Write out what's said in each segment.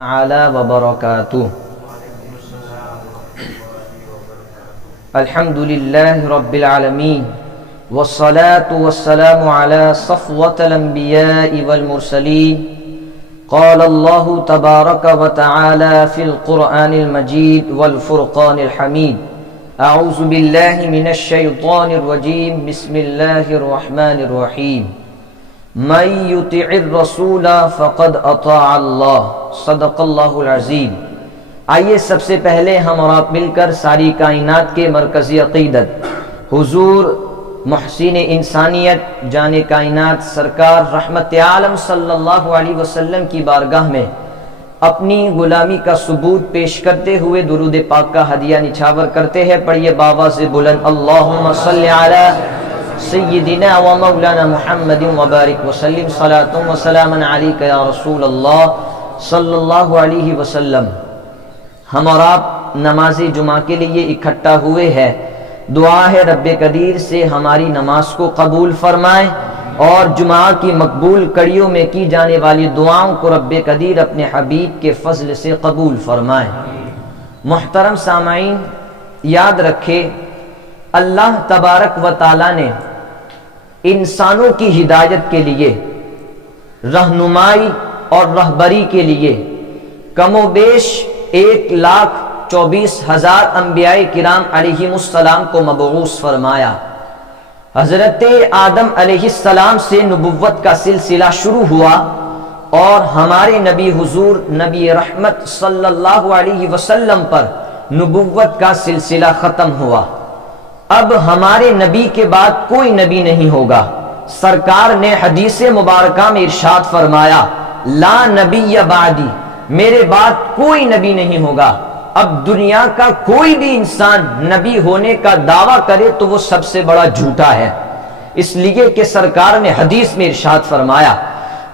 تعالى وبركاته. الحمد لله رب العالمين والصلاة والسلام على صفوة الأنبياء والمرسلين. قال الله تبارك وتعالى في القرآن المجيد والفرقان الحميد. أعوذ بالله من الشيطان الرجيم. بسم الله الرحمن الرحيم. من يطع الرسول فقد اطاع اللہ. صدق اللہ العظیم. آئیے سب سے پہلے ہم اور آپ مل کر ساری کائنات کے مرکزی عقیدت حضور محسن انسانیت جان کائنات سرکار رحمت عالم صلی اللہ علیہ وسلم کی بارگاہ میں اپنی غلامی کا ثبوت پیش کرتے ہوئے درود پاک کا ہدیہ نچھاور کرتے ہیں. پڑھیے بآواز بلند اللہم صلی علی سیدنا و مولانا محمد وبارک وسلم. صلاۃ و سلام علیک یا رسول اللہ صلی اللہ علیہ وسلم. ہم اور آپ نماز جمعہ کے لیے اکٹھا ہوئے ہیں. دعا ہے رب قدیر سے ہماری نماز کو قبول فرمائے اور جمعہ کی مقبول کڑیوں میں کی جانے والی دعاؤں کو رب قدیر اپنے حبیب کے فضل سے قبول فرمائے. محترم سامعین، یاد رکھے اللہ تبارک و تعالی نے انسانوں کی ہدایت کے لیے، رہنمائی اور رہبری کے لیے کم و بیش 1,24,000 انبیاء کرام علیہم السلام کو مبعوث فرمایا. حضرت آدم علیہ السلام سے نبوت کا سلسلہ شروع ہوا اور ہمارے نبی حضور نبی رحمت صلی اللہ علیہ وسلم پر نبوت کا سلسلہ ختم ہوا. اب ہمارے نبی کے بعد کوئی نبی نہیں ہوگا. سرکار نے حدیث مبارکہ میں ارشاد فرمایا لا نبی بعدی، میرے بعد کوئی نبی نہیں ہوگا. اب دنیا کا کوئی بھی انسان نبی ہونے کا دعویٰ کرے تو وہ سب سے بڑا جھوٹا ہے، اس لیے کہ سرکار نے حدیث میں ارشاد فرمایا.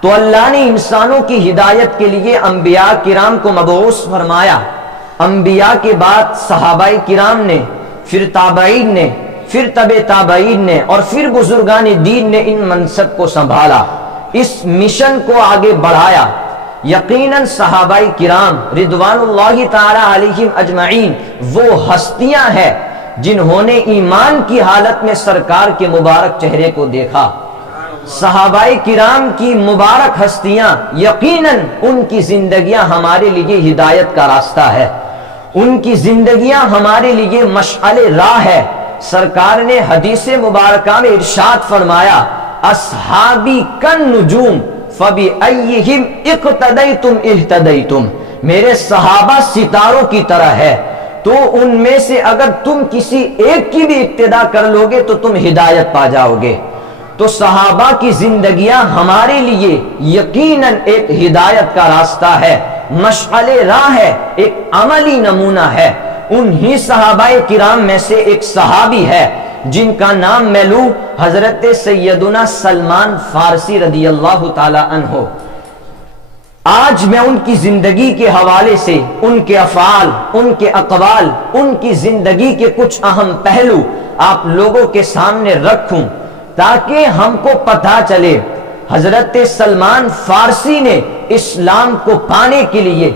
تو اللہ نے انسانوں کی ہدایت کے لیے انبیاء کرام کو مبعوث فرمایا. انبیاء کے بعد صحابہ کرام نے، پھر تابعین نے، پھر تبع تابعین نے اور پھر بزرگان دین نے ان منصب کو سنبھالا، اس مشن کو آگے بڑھایا. یقیناً صحابہ کرام رضوان اللہ تعالی علیہم اجمعین وہ ہستیاں ہیں جنہوں نے ایمان کی حالت میں سرکار کے مبارک چہرے کو دیکھا. صحابہ کرام کی مبارک ہستیاں، یقیناً ان کی زندگیاں ہمارے لیے ہدایت کا راستہ ہے، ان کی زندگیاں ہمارے لیے مشعل راہ ہے. سرکار نے حدیث مبارکہ میں ارشاد فرمایا اصحابی کن نجوم فبأیہم اقتدیتم اہتدیتم، میرے صحابہ ستاروں کی طرح ہے، تو ان میں سے اگر تم کسی ایک کی بھی اقتدا کر لوگے تو تم ہدایت پا جاؤ گے. تو صحابہ کی زندگیاں ہمارے لیے یقیناً ایک ہدایت کا راستہ ہے، مشعل راہ ہے، ایک عملی نمونہ ہے. انہی صحابہ کرام میں سے ایک صحابی ہے جن کا نام میں لوں حضرت سیدنا سلمان فارسی رضی اللہ تعالی عنہ. آج میں ان کی زندگی کے حوالے سے ان کے افعال، ان کے اقوال، ان کی زندگی کے کچھ اہم پہلو آپ لوگوں کے سامنے رکھوں تاکہ ہم کو پتہ چلے حضرت سلمان فارسی نے اسلام کو پانے کے لیے،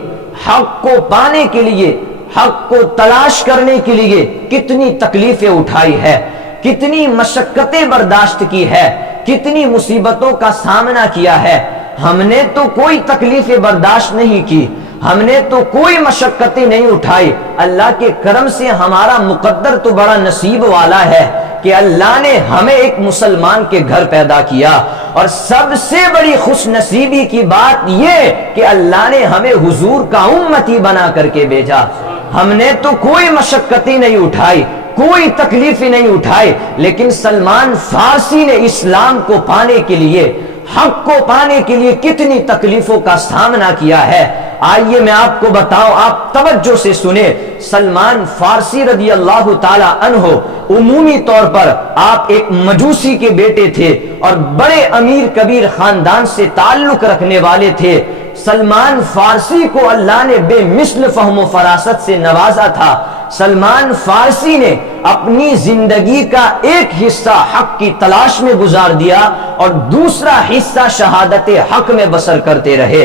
حق کو پانے کے لیے، حق کو تلاش کرنے کے لیے کتنی تکلیفیں اٹھائی ہے، کتنی مشقتیں برداشت کی ہے، کتنی مصیبتوں کا سامنا کیا ہے. ہم نے تو کوئی تکلیفیں برداشت نہیں کی، ہم نے تو کوئی مشقتیں نہیں اٹھائی. اللہ کے کرم سے ہمارا مقدر تو بڑا نصیب والا ہے کہ اللہ نے ہمیں ایک مسلمان کے گھر پیدا کیا، اور سب سے بڑی خوش نصیبی کی بات یہ کہ اللہ نے ہمیں حضور کا امتی بنا کر کے بھیجا. ہم نے تو کوئی مشقتیں نہیں اٹھائی، کوئی تکلیفیں نہیں اٹھائی، لیکن سلمان فارسی نے اسلام کو پانے کے لیے، حق کو پانے کے لیے کتنی تکلیفوں کا سامنا کیا ہے. آئیے میں آپ کو بتاؤں، آپ توجہ سے سنیں. سلمان فارسی رضی اللہ تعالی عنہ عمومی طور پر آپ ایک مجوسی کے بیٹے تھے اور بڑے امیر کبیر خاندان سے تعلق رکھنے والے تھے. سلمان فارسی کو اللہ نے بے مثل فہم و فراست سے نوازا تھا. سلمان فارسی نے اپنی زندگی کا ایک حصہ حق کی تلاش میں گزار دیا اور دوسرا حصہ شہادت حق میں بسر کرتے رہے.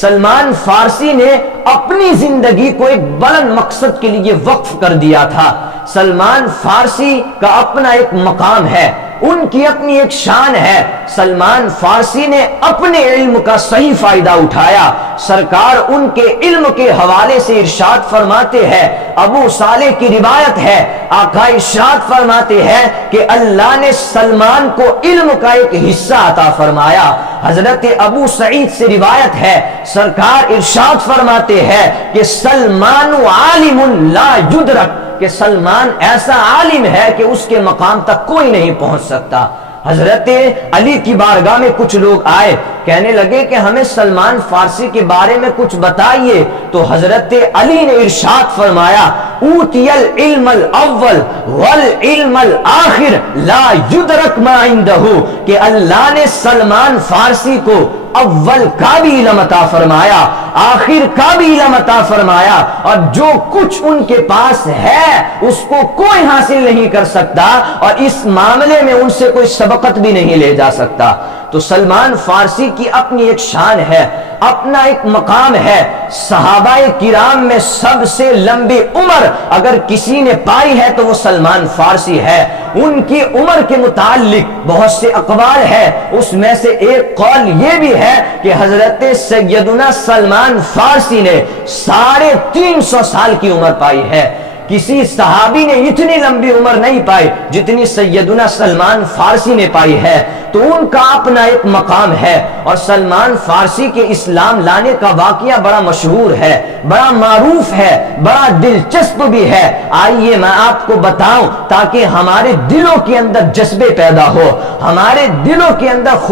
سلمان فارسی نے اپنی زندگی کو ایک بلند مقصد کے لیے وقف کر دیا تھا۔ سلمان فارسی کا اپنا ایک مقام ہے، ان کی اپنی ایک شان ہے۔ سلمان فارسی نے اپنے علم کا صحیح فائدہ اٹھایا۔ سرکار ان کے علم کے حوالے سے ارشاد فرماتے ہیں، ابو صالح کی روایت ہے، آقا ارشاد فرماتے ہیں کہ اللہ نے سلمان کو علم کا ایک حصہ عطا فرمایا۔ حضرت ابو سعید سے روایت ہے، سرکار ارشاد فرماتے ہیں کہ سلمان عالم لا یدرک، کہ سلمان ایسا عالم ہے کہ اس کے مقام تک کوئی نہیں پہنچ سکتا۔ حضرت علی کی بارگاہ میں کچھ لوگ آئے، کہنے لگے کہ ہمیں سلمان فارسی کے بارے میں کچھ بتائیے، تو حضرت علی نے ارشاد فرمایا، اوتی العلم الاول والعلم الاخر لا یدرک ما عنده، کہ اللہ نے سلمان فارسی کو اول کا بھی علم عطا فرمایا، آخر کا بھی علم عطا فرمایا، اور جو کچھ ان کے پاس ہے اس کو کوئی حاصل نہیں کر سکتا، اور اس معاملے میں ان سے کوئی سبقت بھی نہیں لے جا سکتا۔ تو سلمان فارسی کی اپنی ایک شان ہے، اپنا ایک مقام ہے۔ صحابہ کرام میں سب سے لمبی عمر اگر کسی نے پائی ہے تو وہ سلمان فارسی ہے۔ ان کی عمر کے متعلق بہت سے اقوال ہے، اس میں سے ایک قول یہ بھی ہے کہ حضرت سیدنا سلمان فارسی نے 350 سال کی عمر پائی ہے۔ کسی صحابی نے اتنی لمبی عمر نہیں پائی جتنی سیدنا سلمان فارسی نے پائی ہے، تو ان کا اپنا ایک مقام ہے۔ اور سلمان فارسی کے اسلام لانے کا واقعہ بڑا مشہور ہے، بڑا معروف ہے، بڑا دلچسپ بھی ہے۔ آئیے میں آپ کو بتاؤں تاکہ ہمارے دلوں کے اندر جذبے پیدا ہو، ہمارے دلوں کے اندر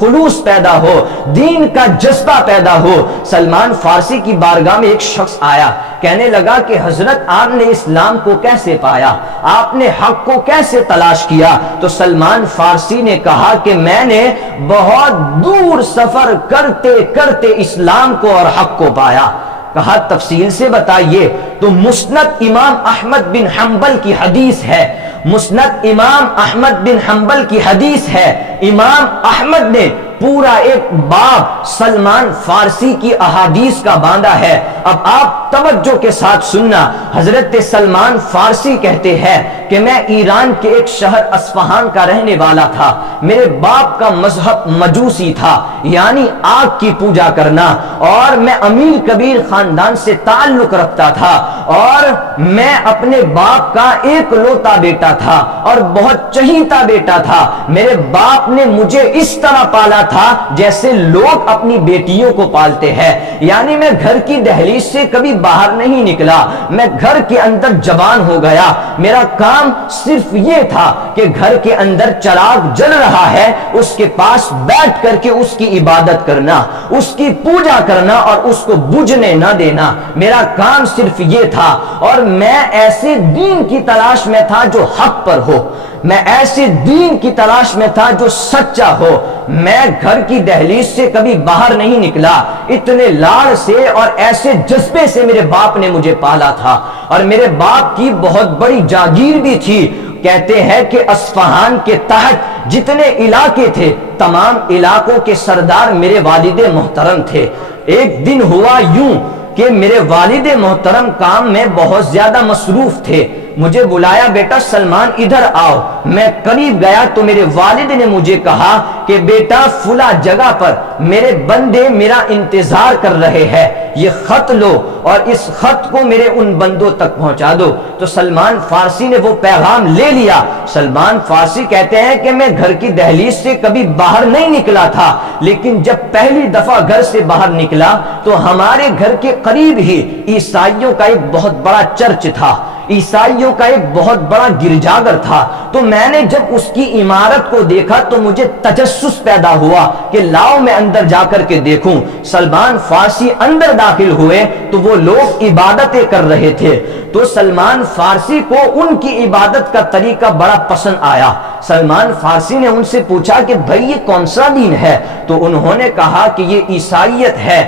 خلوص پیدا ہو، دین کا جذبہ پیدا ہو۔ سلمان فارسی کی بارگاہ میں ایک شخص آیا، کہنے لگا کہ حضرت آپ نے اسلام کو کیسے پایا، آپ نے حق کو کیسے تلاش کیا؟ تو سلمان فارسی نے کہا کہ میں نے بہت دور سفر کرتے کرتے اسلام کو اور حق کو پایا۔ کہا تفصیل سے بتائیے؟ تو مسند امام احمد بن حنبل کی حدیث ہے، مسند امام احمد بن حنبل کی حدیث ہے۔ امام احمد نے پورا ایک باب سلمان فارسی کی احادیث کا باندھا ہے۔ اب آپ توجہ کے ساتھ سننا، حضرت سلمان فارسی کہتے ہیں کہ میں ایران کے ایک شہر اصفہان کا رہنے والا تھا، میرے باپ کا مذہب مجوسی تھا، یعنی آگ کی پوجا کرنا، اور میں امیر کبیر خاندان سے تعلق رکھتا تھا، اور میں اپنے باپ کا ایک لوتا بیٹا تھا اور بہت چہیتا بیٹا تھا۔ میرے باپ نے مجھے اس طرح پالا تھا جیسے لوگ اپنی بیٹیوں کو پالتے ہیں، یعنی میں گھر کی دہلیز سے کبھی باہر نہیں نکلا، میں گھر کے اندر جوان ہو گیا۔ میرا کام صرف یہ تھا کہ گھر کے اندر چراغ جل رہا ہے، اس کے پاس بیٹھ کر کے اس کی عبادت کرنا، اس کی پوجا کرنا اور اس کو بجھنے نہ دینا، میرا کام صرف یہ تھا۔ اور میں ایسے دین کی تلاش میں تھا جو حق پر ہو، میں ایسے دین کی تلاش میں تھا جو سچا ہو۔ میں گھر کی دہلیز سے کبھی باہر نہیں نکلا، اتنے لاڑ سے اور ایسے جذبے سے میرے باپ نے مجھے پالا تھا، اور میرے باپ کی بہت بڑی جاگیر بھی تھی۔ کہتے ہیں کہ اصفہان کے تحت جتنے علاقے تھے تمام علاقوں کے سردار میرے والد محترم تھے۔ ایک دن ہوا یوں کہ میرے والد محترم کام میں بہت زیادہ مصروف تھے، مجھے بلایا، بیٹا سلمان ادھر آؤ۔ میں قریب گیا تو میرے والد نے مجھے کہا کہ بیٹا فلاں جگہ پر میرے بندے میرا انتظار کر رہے ہیں، یہ خط لو اور اس خط کو میرے ان بندوں تک پہنچا دو۔ تو سلمان فارسی نے وہ پیغام لے لیا۔ سلمان فارسی کہتے ہیں کہ میں گھر کی دہلیز سے کبھی باہر نہیں نکلا تھا، لیکن جب پہلی دفعہ گھر سے باہر نکلا تو ہمارے گھر کے قریب ہی عیسائیوں کا ایک بہت بڑا چرچ تھا، عیسائیوں کا ایک بہت بڑا گرجاگھر تھا۔ تو میں نے جب اس کی عمارت کو دیکھا تو مجھے تجسس پیدا ہوا کہ لاؤ میں اندر جا کر کے دیکھوں۔ سلمان فارسی اندر داخل ہوئے تو وہ لوگ عبادتیں کر رہے تھے، تو سلمان فارسی کو ان کی عبادت کا طریقہ بڑا پسند آیا۔ سلمان فارسی نے ان سے پوچھا کہ بھائی یہ کون سا دین ہے؟ تو انہوں نے کہا کہ یہ عیسائیت ہے۔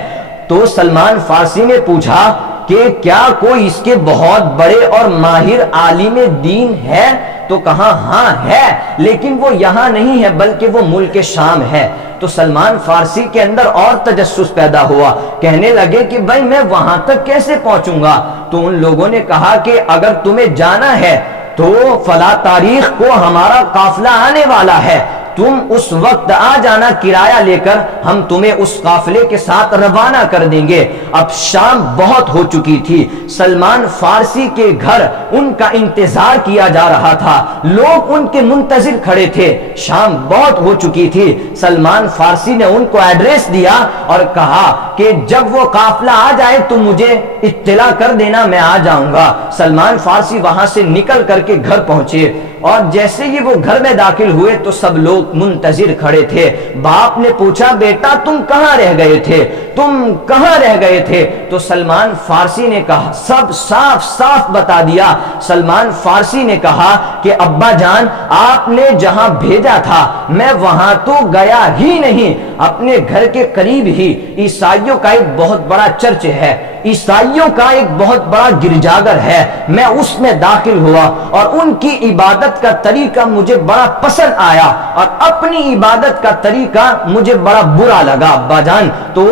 تو سلمان فارسی نے پوچھا کہ کیا کوئی اس کے بہت بڑے اور ماہر عالم دین ہے؟ تو کہا ہاں ہے، لیکن وہ یہاں نہیں ہے بلکہ وہ ملک شام ہے۔ تو سلمان فارسی کے اندر اور تجسس پیدا ہوا، کہنے لگے کہ بھائی میں وہاں تک کیسے پہنچوں گا؟ تو ان لوگوں نے کہا کہ اگر تمہیں جانا ہے تو فلاں تاریخ کو ہمارا قافلہ آنے والا ہے، تم اس وقت آ جانا کرایہ لے کر، ہم تمہیں اس قافلے کے ساتھ روانہ کر دیں گے۔ اب شام بہت ہو چکی تھی، سلمان فارسی کے گھر ان کا انتظار کیا جا رہا تھا، لوگ ان کے منتظر کھڑے تھے، شام بہت ہو چکی تھی۔ سلمان فارسی نے ان کو ایڈریس دیا اور کہا کہ جب وہ قافلہ آ جائے تو مجھے اطلاع کر دینا، میں آ جاؤں گا۔ سلمان فارسی وہاں سے نکل کر کے گھر پہنچے، اور جیسے ہی وہ گھر میں داخل ہوئے تو سب لوگ منتظر کھڑے تھے۔ باپ نے پوچھا بیٹا تم کہاں رہ گئے تھے، تم کہاں رہ گئے تھے؟ تو سلمان فارسی نے کہا، سب صاف صاف بتا دیا۔ سلمان فارسی نے کہا کہ ابا جان آپ نے جہاں بھیجا تھا میں وہاں تو گیا ہی نہیں، اپنے گھر کے قریب ہی عیسائیوں کا ایک بہت بڑا چرچ ہے، عیسائیوں کا ایک بہت بڑا گرجاگھر ہے، میں اس میں داخل ہوا اور ان کی عبادت کا طریقہ مجھے بڑا پسند آیا اور اپنی عبادت کا طریقہ مجھے بڑا برا لگا ابا جان۔ تو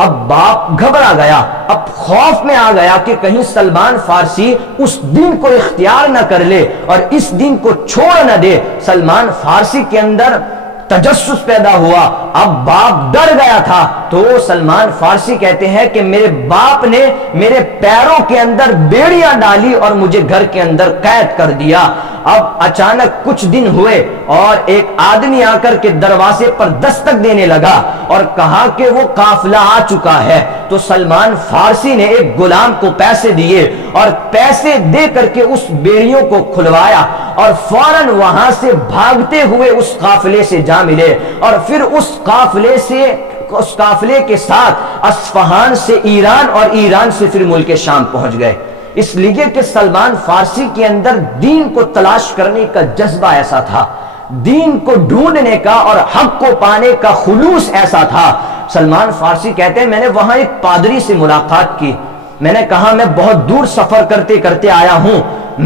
اب باپ گھبرا گیا، اب خوف میں آ گیا کہ کہیں سلمان فارسی اس دن کو اختیار نہ کر لے اور اس دن کو چھوڑ نہ دے۔ سلمان فارسی کے اندر تجسس پیدا ہوا، اب باپ ڈر گیا تھا۔ تو سلمان فارسی کہتے ہیں کہ میرے باپ نے میرے پیروں کے اندر بیڑیاں ڈالی اور مجھے گھر کے اندر قید کر دیا۔ اب اچانک کچھ دن ہوئے اور ایک آدمی آ کر کے دروازے پر دستک دینے لگا اور کہا کہ وہ قافلہ آ چکا ہے۔ تو سلمان فارسی نے ایک غلام کو پیسے دیے اور پیسے دے کر کے اس بیڑیوں کو کھلوایا اور فوراً وہاں سے بھاگتے ہوئے اس قافلے سے جا ملے اور پھر اس قافلے کے ساتھ اصفہان سے ایران اور ایران سے پھر ملک شام پہنچ گئے۔ اس لیے کہ سلمان فارسی کے اندر دین کو تلاش کرنے کا جذبہ ایسا تھا، دین کو ڈھونڈنے کا اور حق کو پانے کا خلوص ایسا تھا۔ سلمان فارسی کہتے ہیں میں نے وہاں ایک پادری سے ملاقات کی، میں نے کہا میں بہت دور سفر کرتے کرتے آیا ہوں،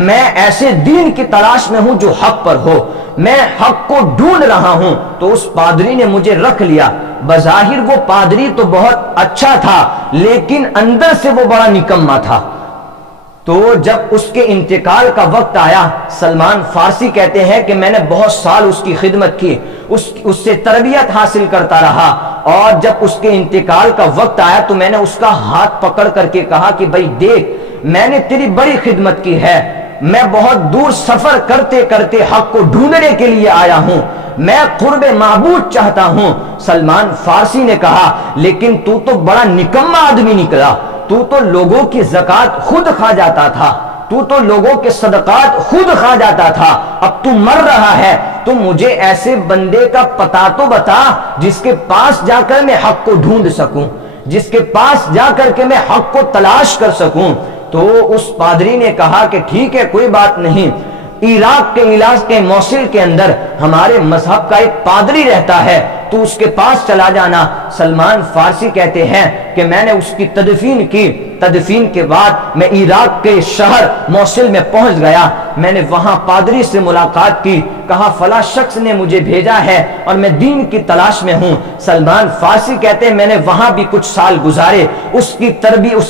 میں ایسے دین کی تلاش میں ہوں جو حق پر ہو، میں حق کو ڈھونڈ رہا ہوں۔ تو اس پادری نے مجھے رکھ لیا، بظاہر وہ پادری تو بہت اچھا تھا لیکن اندر سے وہ بڑا نکما تھا۔ تو جب اس کے انتقال کا وقت آیا، سلمان فارسی کہتے ہیں کہ میں نے بہت سال اس کی خدمت کی، اس سے تربیت حاصل کرتا رہا، اور جب اس کے انتقال کا وقت آیا تو میں نے اس کا ہاتھ پکڑ کر کے کہا کہ بھائی دیکھ میں نے تیری بڑی خدمت کی ہے، میں بہت دور سفر کرتے کرتے حق کو ڈھونڈنے کے لیے آیا ہوں، میں قرب معبود چاہتا ہوں۔ سلمان فارسی نے کہا لیکن تو بڑا نکما آدمی نکلا، تو لوگوں کی زکات خود کھا جاتا تھا، تو لوگوں کے صدقات خود کھا جاتا تھا، اب تو مر رہا ہے، تو مجھے ایسے بندے کا پتہ تو بتا جس کے پاس جا کر میں حق کو ڈھونڈ سکوں، جس کے پاس جا کر کے میں حق کو تلاش کر سکوں۔ تو اس پادری نے کہا کہ ٹھیک ہے کوئی بات نہیں، عراق کے علاقے کے موصل کے اندر ہمارے مذہب کا ایک پادری رہتا ہے، تو اس کے پاس چلا جانا۔ سلمان فارسی کہتے ہیں کہ میں نے اس کی تدفین کی، تدفین کے بعد میں عراق کے شہر موصل میں پہنچ گیا، میں نے وہاں پادری سے ملاقات کی، کہا فلاں شخص نے مجھے بھیجا ہے اور میں دین کی تلاش میں ہوں۔ سلمان فارسی کہتے ہیں میں نے وہاں بھی کچھ سال گزارے، اس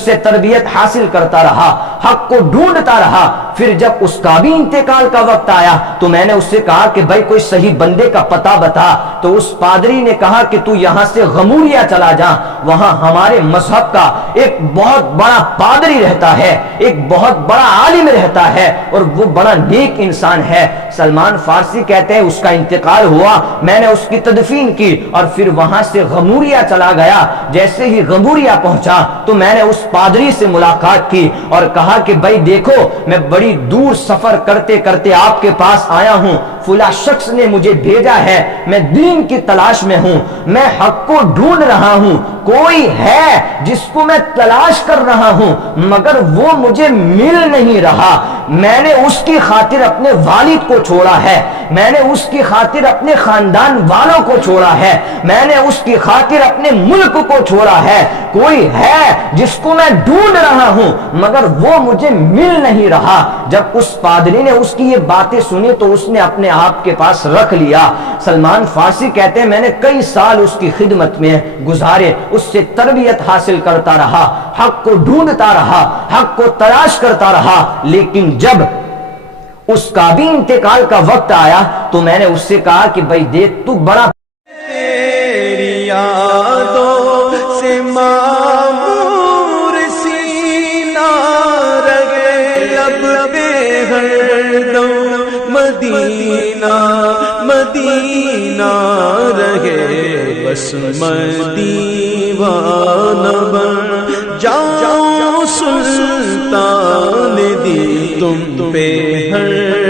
سے تربیت حاصل کرتا رہا، حق کو ڈھونڈتا رہا۔ پھر جب اس کا بھی انتقال کا وقت آیا تو میں نے اس سے کہا کہ بھائی کوئی صحیح بندے کا پتہ بتا، تو اس پادری نے کہا کہ تو یہاں سے غموریہ چلا جا، وہاں ہمارے مذہب کا ایک بہت بڑا پادری رہتا ہے، ایک بہت بڑا عالم رہتا ہے اور وہ بڑا نیک انسان ہے۔ سلمان فارسی کہتے ہیں اس کا انتقال ہوا، میں نے اس کی تدفین کی اور پھر وہاں سے غموریہ چلا گیا۔ جیسے ہی غموریہ پہنچا تو میں نے اس پادری سے ملاقات کی اور کہا کہ بھائی دیکھو میں بڑی دور سفر کرتے کرتے آپ کے پاس آیا ہوں، فلاں شخص نے مجھے بھیجا ہے، میں دین کی تلاش میں ہوں، میں حق کو ڈھونڈ رہا ہوں، کوئی ہے جس کو میں تلاش کر رہا ہوں مگر وہ مجھے مل نہیں رہا، میں نے اس کی خاطر اپنے والد کو چھوڑا ہے، میں نے اس کی خاطر اپنے خاندان والوں کو چھوڑا ہے، میں نے اس کی خاطر اپنے ملک کو چھوڑا ہے۔ کوئی ہے جس کو میں ڈھونڈ رہا ہوں مگر وہ مجھے مل نہیں رہا۔ جب اس پادری نے اس کی یہ باتیں سنی تو اس نے اپنے آپ کے پاس رکھ لیا۔ سلمان فارسی کہتے ہیں میں نے کئی سال اس کی خدمت میں گزارے، اس سے تربیت حاصل کرتا رہا، حق کو ڈھونڈتا رہا، حق کو تلاش کرتا رہا، لیکن جب اس کا بھی انتقال کا وقت آیا تو میں نے اس سے کہا کہ بھائی دیکھ تو بڑا تیری یادوں سے معمور سینہ رہے، لب پہ ہر دم مدینہ مدینہ رہے، بس میں دیوانہ بن جاؤں، سلطان دی تم پہ ہر